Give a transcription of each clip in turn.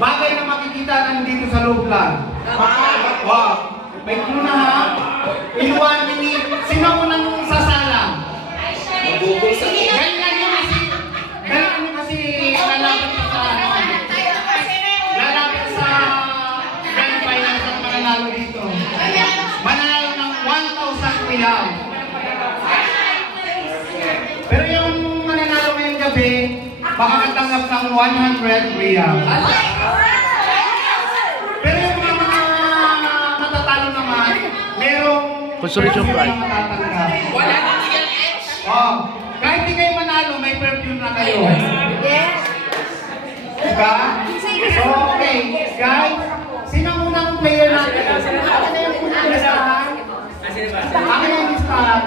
bagay na makikita nandito sa loob lang. Wow. May clue na ha. In 1 minute, sino unang sasalang? Ganyan yun kasi lalapit sa grand finals ang mananalo dito. Mananalo ng 1,000 riyal. Pero yung mananalo ngayong gabi, baka katanggap ng 100 riyal. Pero yung mga matatalo naman, merong consolation prize. Oh, kahit di kayo manalo, may perfume na kayo. Yes. Diba? So, okay. Guys, sino ang unang player natin? Ako na yung unang listahan. Ako yung listahan.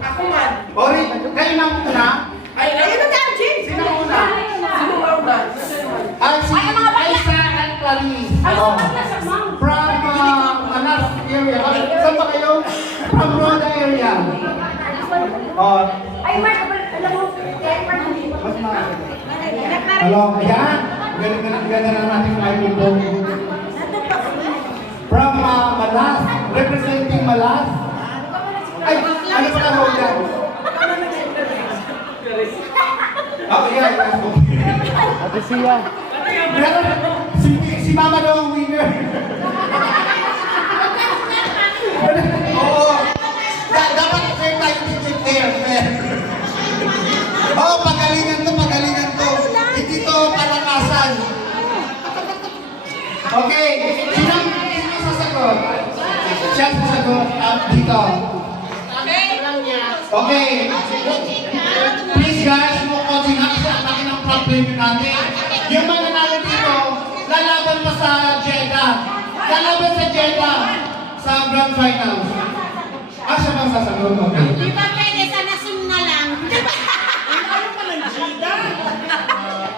Ako man. Ori, kayo na una. Ayun na tayo, Jim. Sino una? Sino una? Ay, si Aisa and Clarice. Oh. From Anas area. Saan ba kayo? From Roda area. Oh. Ay, Mark, alam mo, Mark, Mas Hello, ayan. Ganda na natin yung iPhone. From Malas, representing Malas. Ay, ano pa ka yan? Oh, yeah. Ate Sia. Si Mama daw ang winner. Oo. Dapat fair tayo dito, fair. Oh, pagalingan to. Hindi to palakasan. Okay, sino sasagot? Siya sasagot dito. Okay. Please guys, no coaching ha, kasi ang laki ng problem natin. Yung mananalo dito, lalaban pa sa Jeddah. Lalaban sa Jeddah sa Grand Finals. Siya bang sasagot? Okay. Di ba pwede sa nasun na lang?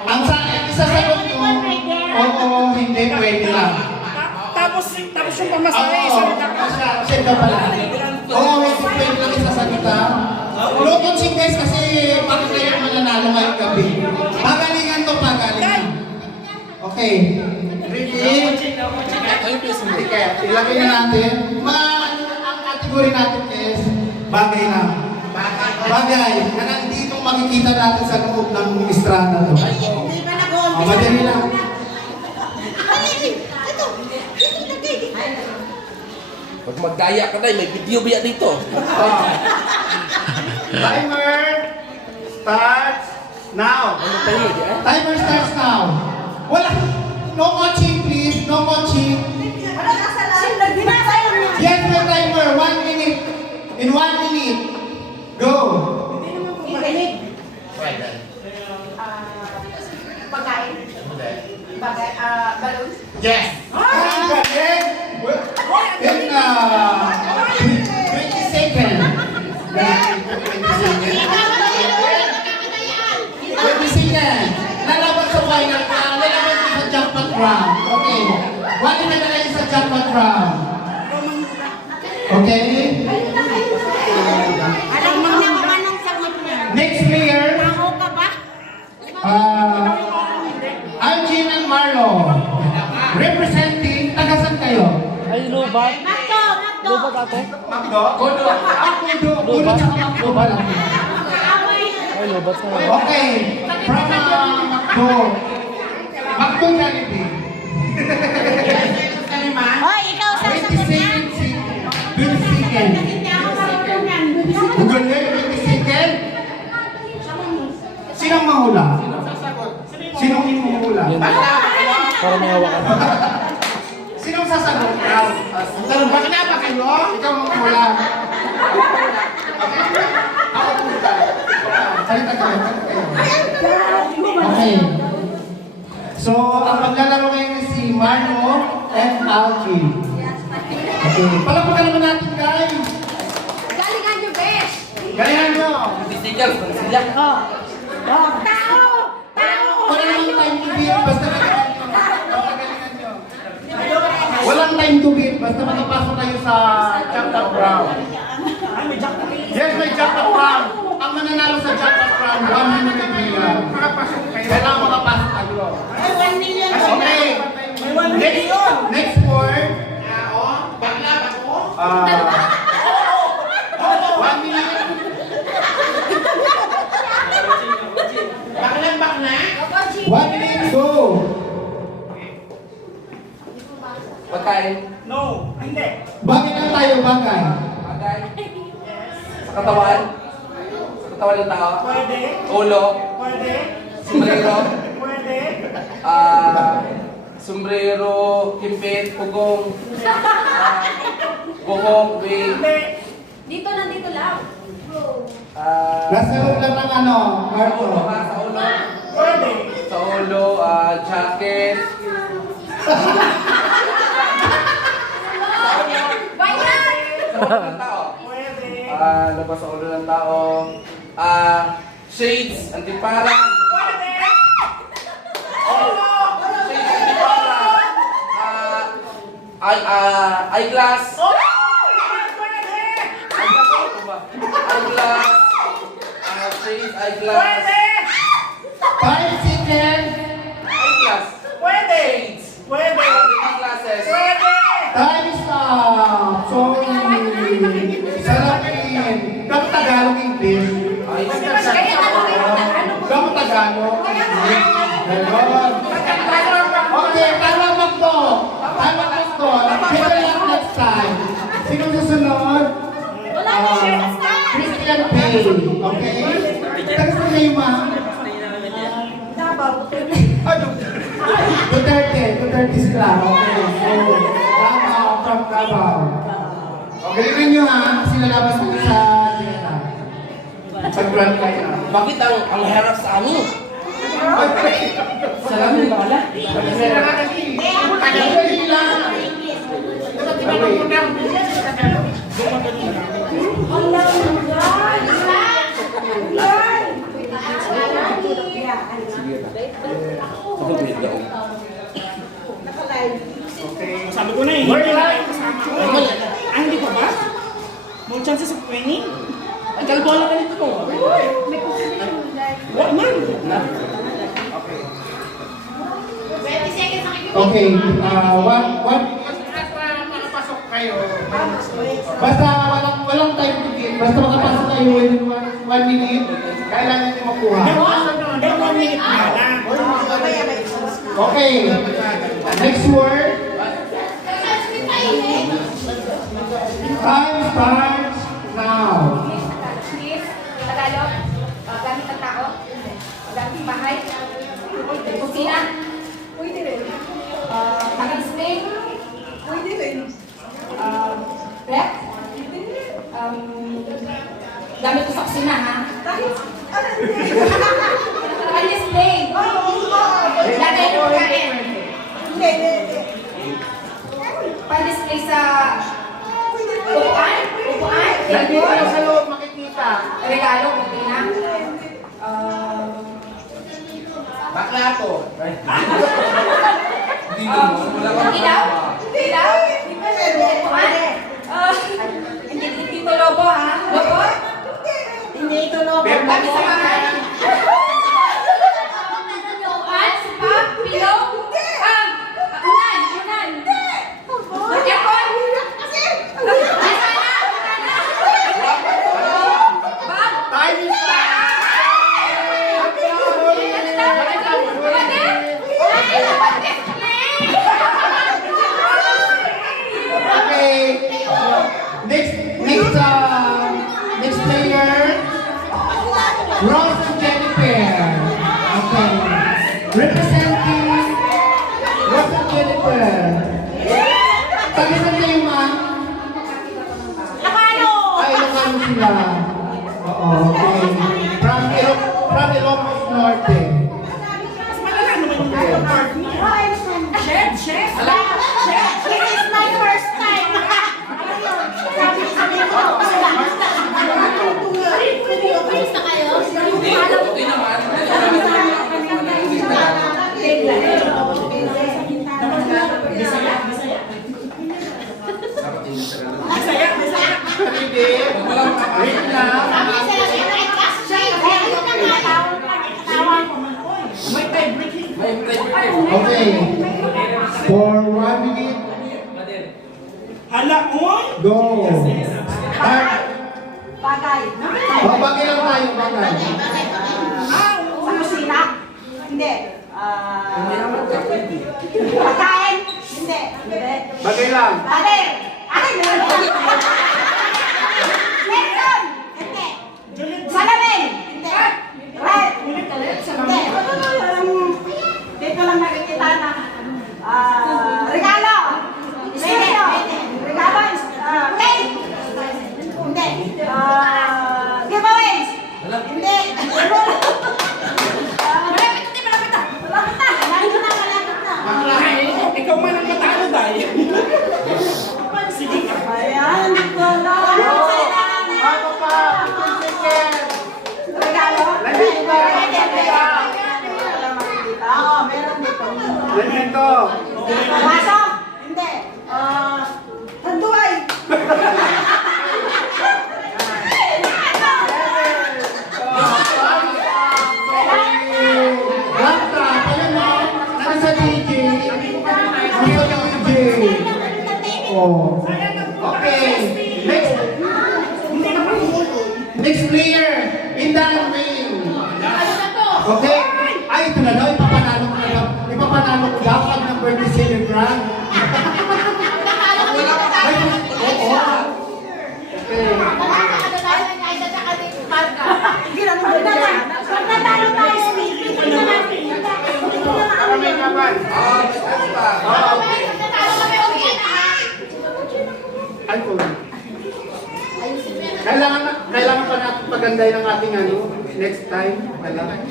Ang isasagot ko, oo, hindi, pwede lang. Tapos yung pamasahe, Siya ka pala. Oo, pwede lang isasagot ha. No coaching guys kasi bakit kayo mananalo ngayong gabi. Pagalingan to, pagalingan. Okay. Ready? Sige, ilagay na natin. Ang category natin is bagay na. Bagay na nandito makikita natin sa loob ng estrada to. Di ba nag-uumpisa? Madali lang. Pag magdaya ka na, may video biya dito. Timer starts now. Timer starts now. Wala. No coaching please. No coaching. Yes, may timer. 1 minute. In 1 minute. Go. Pagkain. Balloon. Yes. Galing. In 20 seconds. 20 seconds. Lalaban sa final round. Lalaban sa jackpot round. Okay. Wali na kayo sa jackpot round. Okay? Alam mo na kung anong sagot niya. Next player. Ako ka ba? Algin and Marlo. Representing, tagasan kayo? Ay, lubat. Makto. Lubat ate. Magdo? Kudo. Kudo. Kudo tsaka Magdo pala. Ay, lubat na. Okay. From Magdo. Magdo Jollibee. Hoy, ikaw sa 20 sagot niya. seconds. 20 seconds. Hindi ako marunong yan. Google name, 20 seconds. Sinong mahula? Sinong hinuhula? Para mahawakan. Sinong sasagot? Tanong ba na ba kayo? Ikaw mahula. Ako punta. Salita kayo. Okay. So, ang maglalaro ngayon is si Marlo and Alki. Okay. Palapakan naman natin, guys. Galingan niyo, bes. Galingan nyo. Tao! Wala namang time to beat, basta galingan nyo. Galingan nyo. Walang time to beat, basta makapasok kayo sa jackpot round. Yes, may jackpot round. Ang mananalo sa jackpot round, 100 million. Kailangan makapasok kayo. Ay, 1 million. Okay. 1 minute, go! Pagkain. No, hindi. Bagay lang tayo, bagay. Bagay. Sa katawan. Sa katawan ng tao. Pwede. Ulo. Pwede. Sombrero. Pwede. Sombrero, kimpit, pugong, buhok, wig, Hindi. Dito lang, dito lang. Nasa loob lang ng ano, sa Marco. ulo, sa ulo, Pwede. sa ulo, jacket, Bayan! sa ulo ng tao. Pwede. Labas sa ulo ng tao. Shades, antipara. Pwede. Shades, antipara. Eyeglass. Pwede. Eyeglass, ano ba? Eyeglass. Shades, eyeglass. Pwede. 5 seconds. Eyeglass. Pwede. Shades. Pwede. Reading glasses. Pwede. Time is up. Sorry. Salamin. Dapat Tagalog English. Kaya ano kayo? Ano mo? Dapat Tagalog English. Ganon. Okay, talamak to. Talamak to. Sino lang next time? Sino susunod? Wala na siya. Christian Pay. Okay? Tagas na kayo, ma'am. Duterte sila. Okay. So, Davao, from Davao. Galingan nyo ha, kasi lalabas ko sa Jena. Pag-grant kayo. Bakit ang harap sa amin? Salamin ba wala? Madali lang. Sabi ko na eh, hindi na kayo kasama. Hindi pa ba? More chances of winning? Ang kalbola ka nito ko. What man? 20 seconds ang Okay, basta walang time to give. Basta makapasok kayo within 1 minute, kailangan nyo makuha. Hindi, 1 minute na lang. Okay, next word. Time starts now. Tagalog, gamit ng tao, gamit bahay, kusina, pwede rin. Mag-explain, pwede rin. Rep, gamit ko sa kusina ha. Mag-display, lagay ng pagkain. Pag-display sa upuan, table, sa loob makikita. regalo, okay na. Bakla ako. Hindi naman. Wala kang Ilaw? Ilaw? Upuan? Hindi dito lobo ha? Lobo? Hindi ito lobo. Kami sa bahay. Upuan? Spa? Pillow? Unan? Unan? Aircon? Time is Okay. Next player. Rose and Jennifer. Okay. Representing Rose and Jennifer. Tagisan kayo, ma'am. Ay, Ilocano sila. Oo, okay. From Ilocos Norte. Mas malala naman yung part niya. Chef, chef. This is my first time. Please na kayo. Hindi, okay naman. Dapat hindi sa ganun. Masaya, masaya. Hindi. Wait lang. May tie-breaking. May break. Okay. For 1 minute, Hala, oy! go. Start. Bagay. Bagay lang tayo, bagay. Sa kusina? Hindi. Pagkain? Hindi. Hindi. Bagay lang. Pader? Ay, Meron? Hindi. Salamin? Hindi. Red? Hindi. Dito lang nakikita na. Regalo? Hindi. Regalo? Cake? Hindi. Giveaways? Hindi. Malapit na. Ikaw man ang matalo dahil. Sige ka. Ayan, wala. Ano pa? Regalo? Oo, meron dito. Ganito. Baso? Hindi. Tanduay? Laptop, alam mo, nasa DJ. Nasa DJ. Oh. Okay. Next player, in the ring. Okay? Ay, ito na daw, ipapanalo ko na daw. Ipapanalo ko daw pag number 2 senior grand. Ay, oo. Okay. Magtatalo tayo, Steve. Ito na naman. Ay, po. Kailangan pa natin paganday ng ating ano, next time. Kailangan.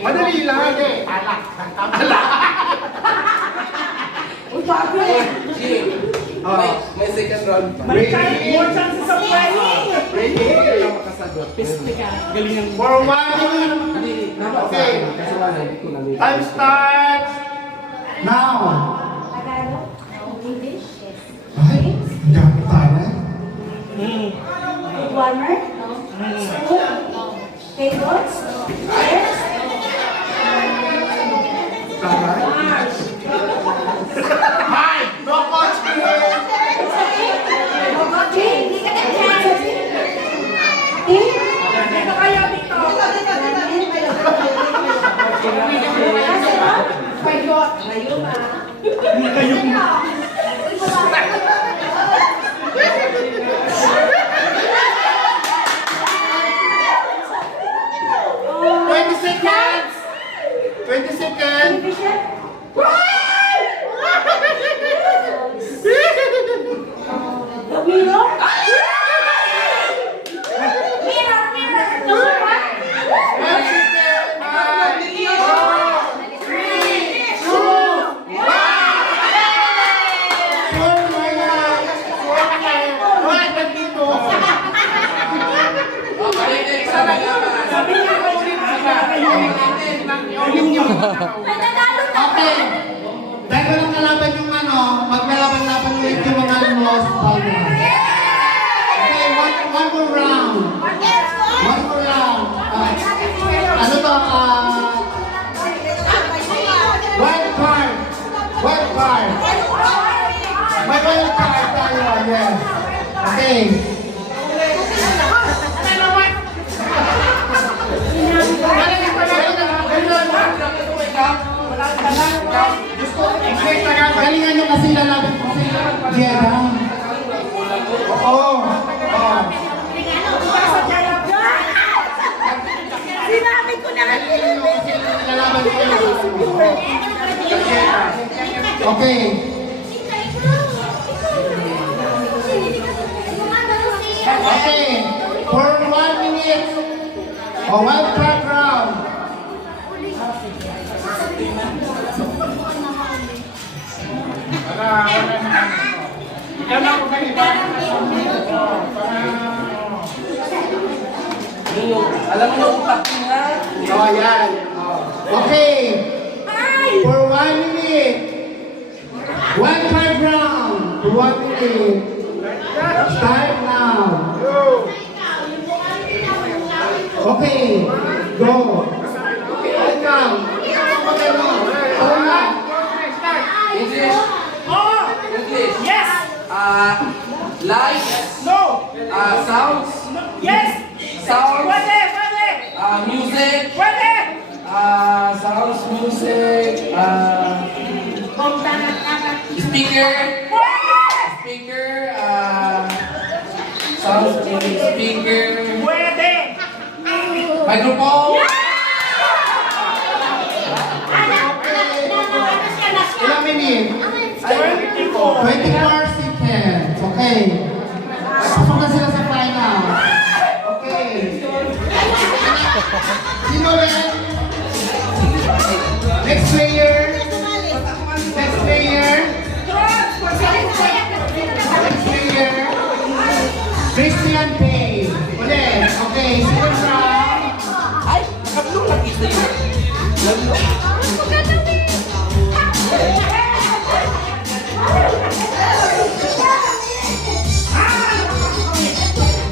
Madali lang. Alak. Uy, bago eh. May second round pa. May more chances of winning. Ready? Piste ka. Galing ng For 1 minute. Okay. Time starts now. Tagalog? English? Ay, ang dami tayo. Warmer? Spoon? Tables? Chairs? Taray. Hi! No coach! Tea? Dito kayo, dito. Kayo. 20 seconds! 20 seconds! The mirror? Mirror! No, what? 10 seconds! 5, 4, 3, 2, 1! Sure, Maya! Hoy, nandito! Sabi niya kayo Nanalo na! Okay. Dahil walang kalaban yung ano, maglalaban-laban ulit yung mga lost powder. Okay, one more round. One more round. Ano to? Wild card. Wild card. May wild card tayo. Yes. Okay. Galingan nyo kasi lalapit ko sila. Yeah. Oo. Sinabi ko na nga Lalaban ko okay. Okay. For 1 minute. Wild card round. Alam mo yung utak niya? Oh, yan. Okay. For 1 minute. Wild card round. For 1 minute. Start now. Okay. Go. Welcome. English. Oh! English. Yes! Lights. No! Sounds. No! Yes! Sounds. Pwede! Pwede! Music. Pwede! Sounds music, speaker, sound speaker, Pwede! microphone, Ilang minutes? 24. 24 seconds. Okay. Pasok na sila sa final. Okay. Sino yan? Next player. Next player. Next player. Christian Pay. Ulit. Okay. Second round. ay, kablong lagi sa iyo.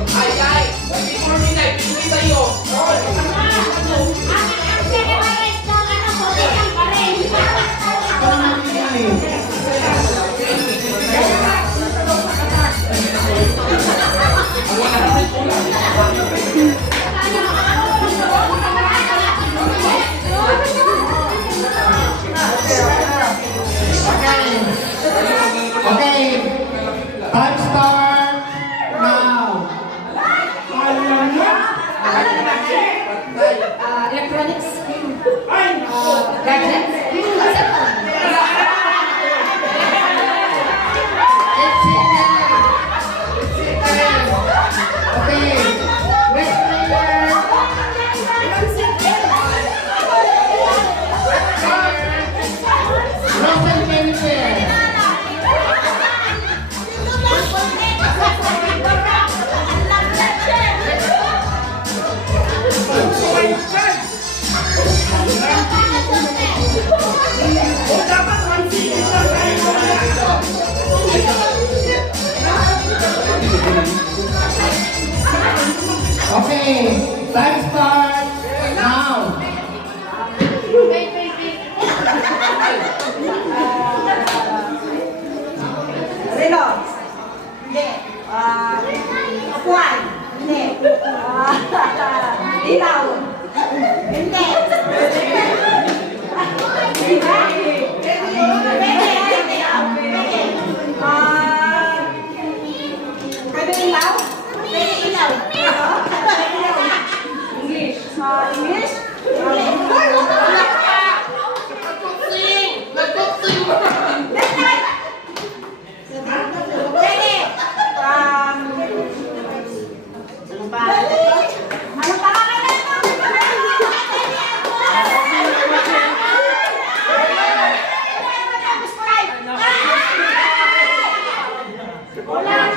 Ay, before midnight, before sa'yo. Ito naman pinili. Okay. Time start now. Electronics. Ay! Gadgets. 8 seconds. Okay. Next player. Russell Jennifer. O, dapat 1 second lang tayo. Okay. Time start now. Relo. Hindi. Upuan. Hindi. Ilaw. Hindi. Pwede ilaw? Pwede ilaw. English. English? Pwede. Ano pangalan nito?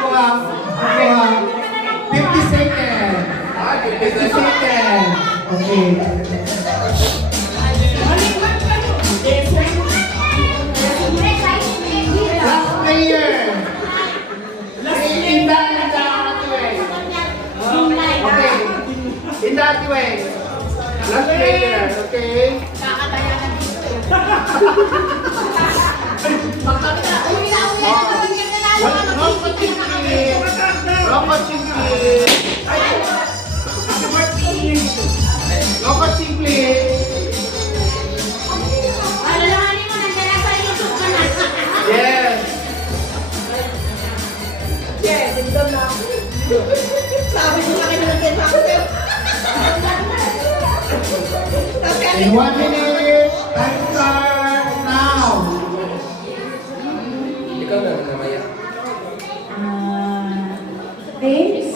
Kuha. 50 seconds. 50 seconds. Okay. Last player. In that way. Okay. In that way. Last player. Okay. Wrong coaching please. Wrong coaching please. Wrong coaching please. Yes. Sabi ko sa akin na nag-get In 1 minute, time start now. Ikaw na namaya. Babes?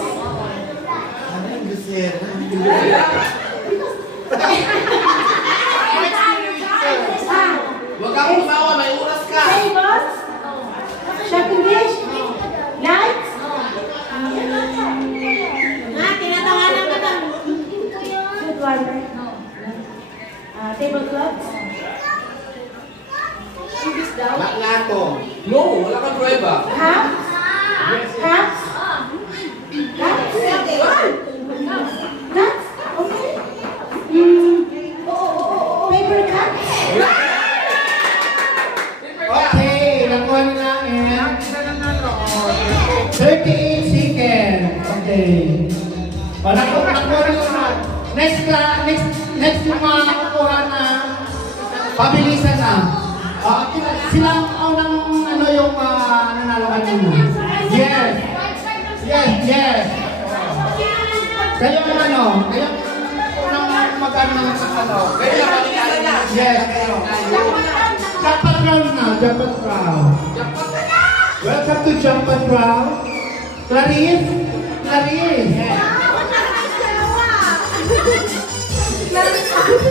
Huwag kang kumawa, may oras ka. Tables? Shopping dish? Lights? Tinatawanan ka ba? Food water? Tablecloths? Nga to. No, wala kang prueba. Cups? Cups? Cups? Cups? Okay. Paper cups? Okay, nakuha nila and 38 seconds. Okay. Nakuha nila. Next yung mga nakukuha na Pabilisan na. Silang unang ano yung nanalo kanina. Yes. Yes, yes. Kayo ang ano? Kayo ang unang magano ng ano? Kayo na balikan na. Yes. Jackpot round na. Jackpot round. Welcome to Jackpot round. Clarice? Clarice?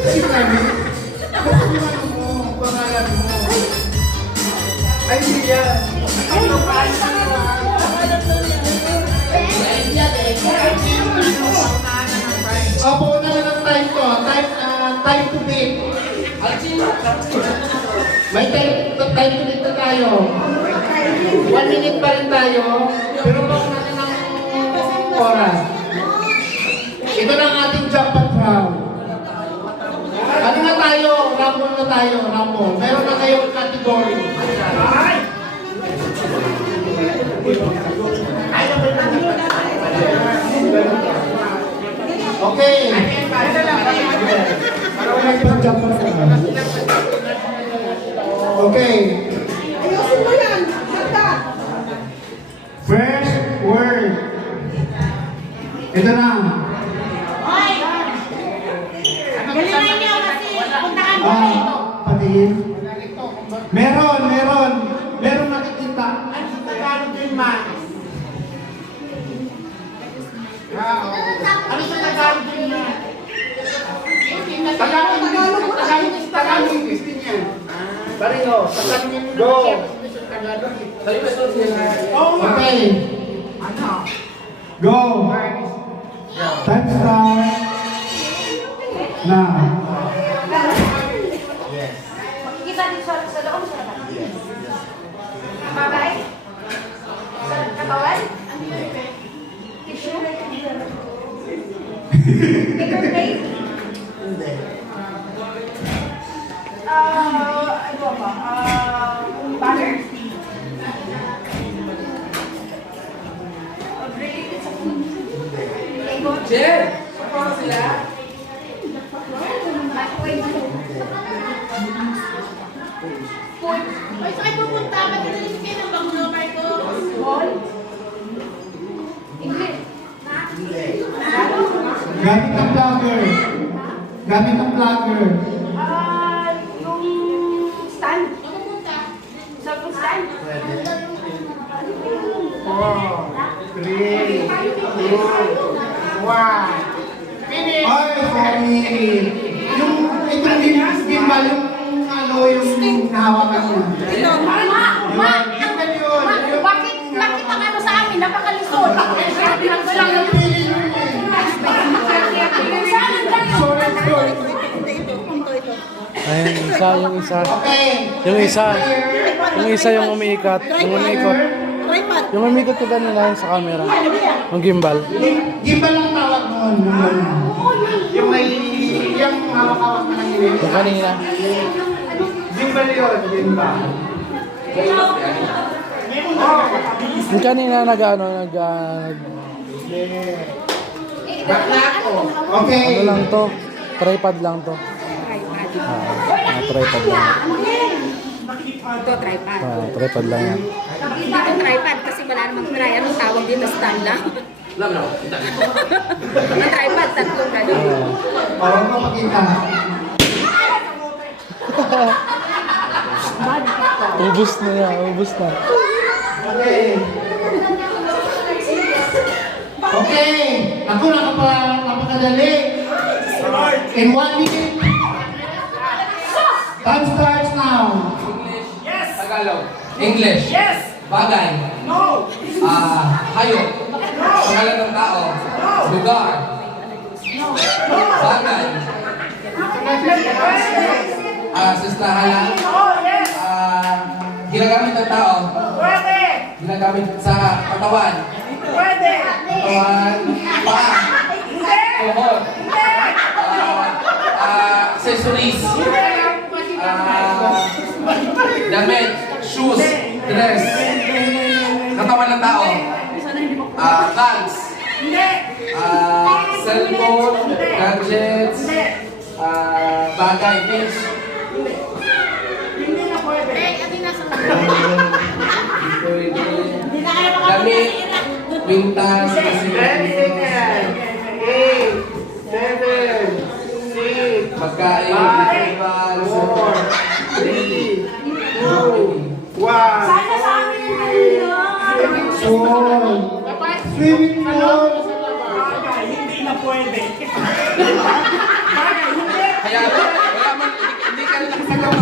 Si Clarice? Pangalan mo. Ay, siya. Opo, una na ng time to. Time to beat. May time to beat na tayo. 1 minute pa rin tayo. Pero baka natin ng oras. Ito na ang ating jackpot round. Ano na tayo? Rumble na tayo. Rumble. Meron na kayong category. Okay. Okay. Ayusin mo yan. Ganda. First word. Ito na. Galingan niyo kasi puntahan mo ito. Patingin. Meron nakikita. Ano sa Tagalog din, ma? Ano sa Tagalog din, ma? Tagalog English din yan. Pareho. Tagalog. Go. Sa'yo ba ito? Okay. Go. Time start. Now. Makikita din sa loob sa labas. Bagay? Sa katawan? Tissue? Paper plate? Hindi. Ano ba? Butter? Related sa food? Lego? Jen! Saan sila? Ay, saan pupunta? Matinalis kayo ng banglo, Marco? Ball? English? Gamit ang vlogger. Gamit ang vlogger. Yung stand? Pupunta. Cellphone stand? 3, 2, 1. Ay, sorry. Yung itong gimbal, yung ano, yung nahawakan mo. Gimbal yun. Bakit ang ano sa amin? Napakalisod. Siya yung pili mo eh. Sorry, sorry. Ayun, yung isa. Okay. Yung isa yung umiikat. Yung umiikot. Yung umiikot ko kanina yun sa camera. Yung gimbal. Gimbal ang tawag noon. Yung may, yung hawak-hawak na ng Yung kanina. Gimbal yun, gimbal. Yung kanina Bakla ako. Okay. ano lang to? Tripod lang to. Tripod lang. Ito, tripod. Tripod lang yan. Hindi ito tripod kasi wala namang try. Anong tawag dito? Stand lang. Alam mo, Ang tripod, tatlong gano'n. Oo, mapakita. Ubus na yan, ubus na. Okay. Okay. Ako napakadali. In 1 minute. Time starts now. Tagalog. English. Yes! Bagay. No! Hayop. Pangalan ng tao. Lugar. Bagay. Sistahan. Oh, yes! Ginagamit ng tao. Pwede! Ginagamit sa katawan. Pwede! Katawan. Paa. Hindi! Tuhod. Hindi! Accessories. Damit. Shoes. Dress. Katawan ng tao. Bags. Hindi! Cellphone. Gadgets. Bagay. Things. Quintas. 10 seconds. 8, 7, 6, Pagkain. 5, 4, 3, 2, 1. Sana sa amin yung kanina. Swimming pool. Bagay, hindi na pwede. Bagay, hindi. Kaya wala man, hindi ka na nakasagot.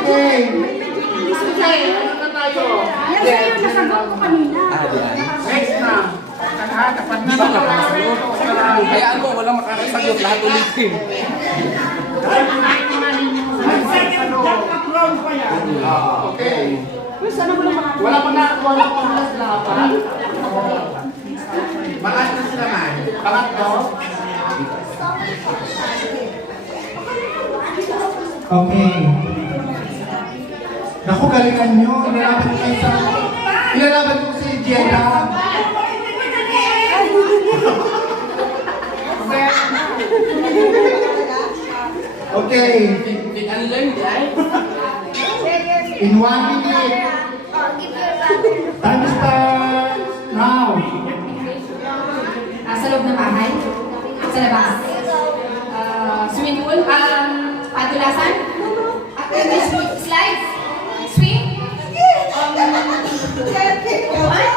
Okay. Yan sa'yo, nasagot ko kanina. Diyan. Next na. Di ba nakasagot? Hayaan mo, walang makakasagot. Lahat ulitin. Second jackpot round pa yan. Okay. Sana mo lang Wala pa na sila pa. Pangatlo sila man. Pangatlo. Okay. Naku, galingan nyo. Ilalaban ko si Jenna. Okay. Ano lang, di ay? In 1 minute. Time starts now. Sa loob ng bahay? Sa labas? Swimming pool? Patulasan? Slides? Swing? Upuan?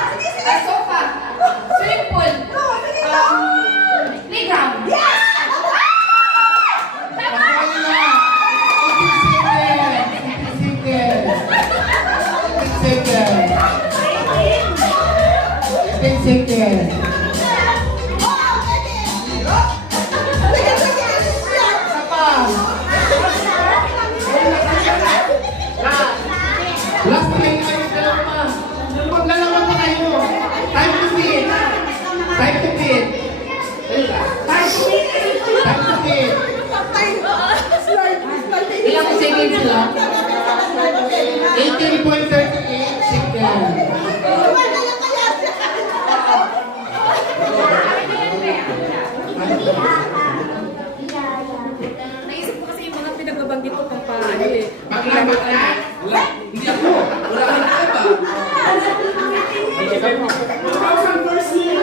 Sofa? Swimming pool? Playground? Yes! Tama! Okay na. 15 seconds. Last time kayo, dalawa. Dalawa pa kayo. Time to beat. Time to beat. Time to beat. Ilang seconds lang? 18.38 seconds. Naisip ko kasi yung mga pinagbabanggit ko pang paano eh. Maglabot na. Wala. Hindi ako. Wala ka na ba? 1,000 first year.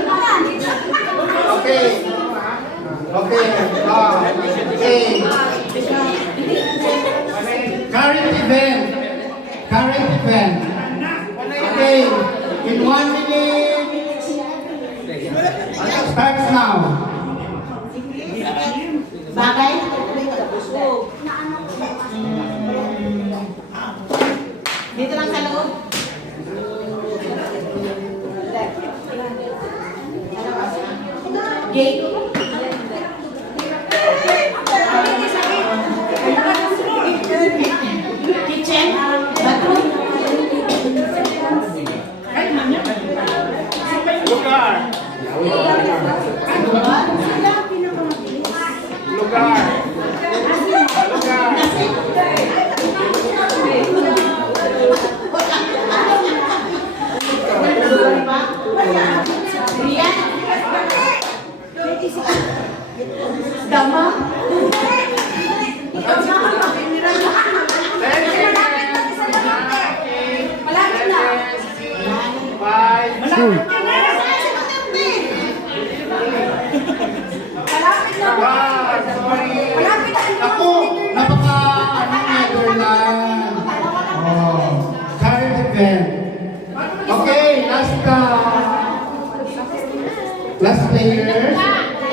Okay. Okay. Okay. Current event. Current event. Okay. In 1 minute. Starts now. Bagay? Dito lang sa loob. Gate? Kitchen? Bathroom? Lugar. Lugar. Riyan? Dama? Malapit na. Five. Malapit ka na. Malapit na. Malapit na. Ako, Netherlands. Oh, current event. Okay, last player.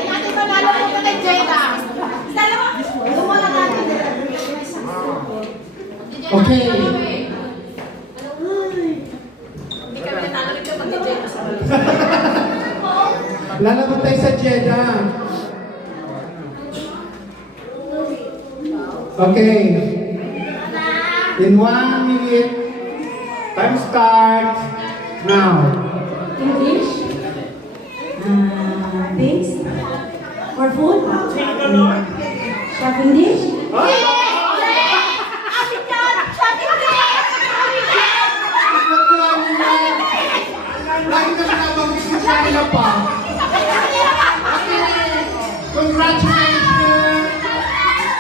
Natin panalo ko kay Jenna. Dalawa. Lumala natin. Okay. Hindi kami natalo nito pag kay Jenna sa balik. Lalabot tayo sa Jeddah. Okay. In 1 minute, time starts now. English? Things? Or food? Sinagulor. Shopping dish? Lagi ka nabanggit sa kanila pa. Congratulations!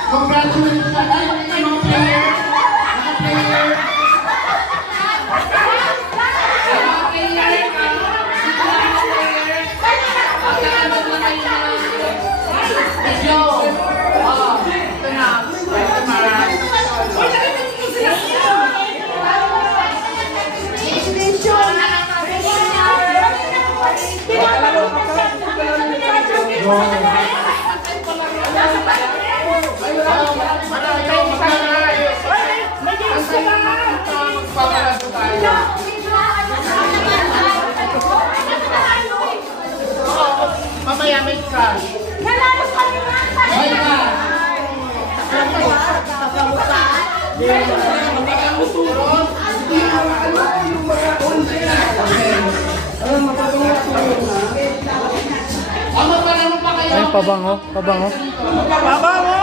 Congratulations! Ay, mga player! Mga player! Magpapalamon pa kayo. Ay, pabango, pabango. Babango!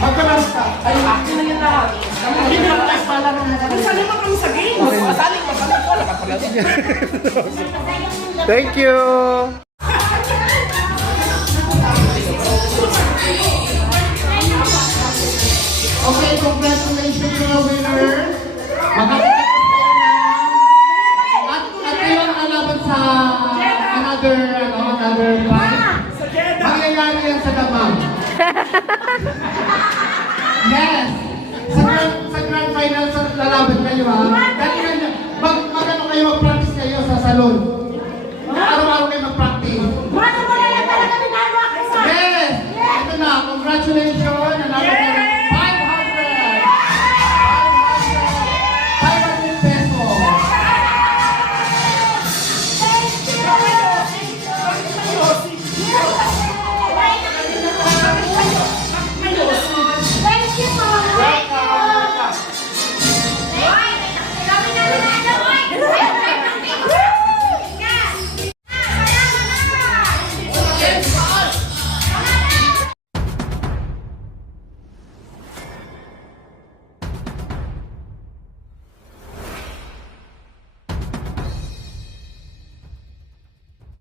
Magpapalamon ka. Ay, akin na yan lahat. Saan naman kami sa game? Masaling masaling ko. Nakapagalatin niya. Thank you! Okay, congratulations to the winner. Makakita at kayo ang lalaban sa another prize. Sa Jeddah! Mangyayari yan sa Damam. Yes! Sa grand final sa lalaban kayo ha. Dati kayo, mag-ano kayo, mag-practice kayo sa salon. Araw-araw kayo mag-practice. Mano mo na lang talaga binalo ako sa. Yes! Ito na, congratulations!